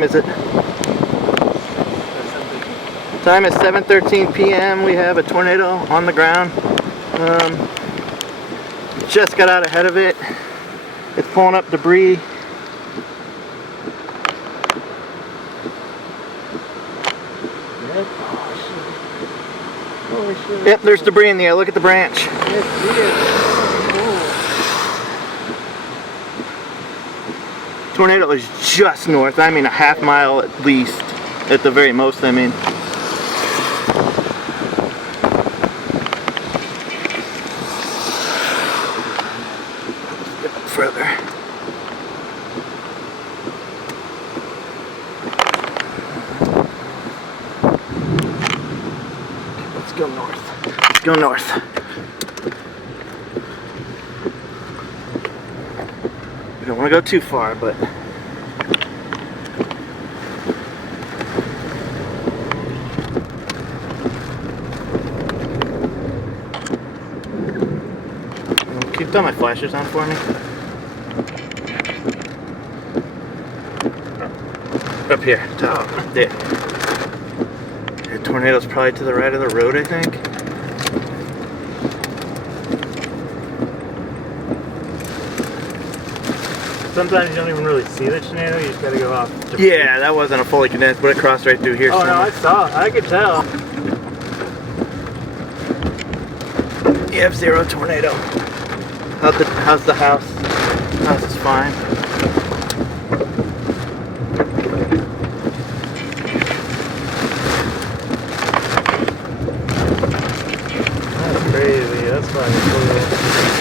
time is it? Time is 7:13 p.m. We have a tornado on the ground. Just got out ahead of it. It's pulling up debris. Yep, there's debris in the air. Look at the branch. Tornado is just north. I mean, a half mile at least. At the very most, I mean. Get up further. Let's go north. Let's go north. We don't want to go too far, but can you throw my flashers on for me? Up here, top, there. The tornado's probably to the right of the road, I think. Sometimes you don't even really see the tornado, you just gotta go off. Yeah, that wasn't a fully condensed, but it crossed right through here. Oh no, I saw it. I could tell. EF0 tornado. How's the house? House is fine. That's crazy. That's fucking cool.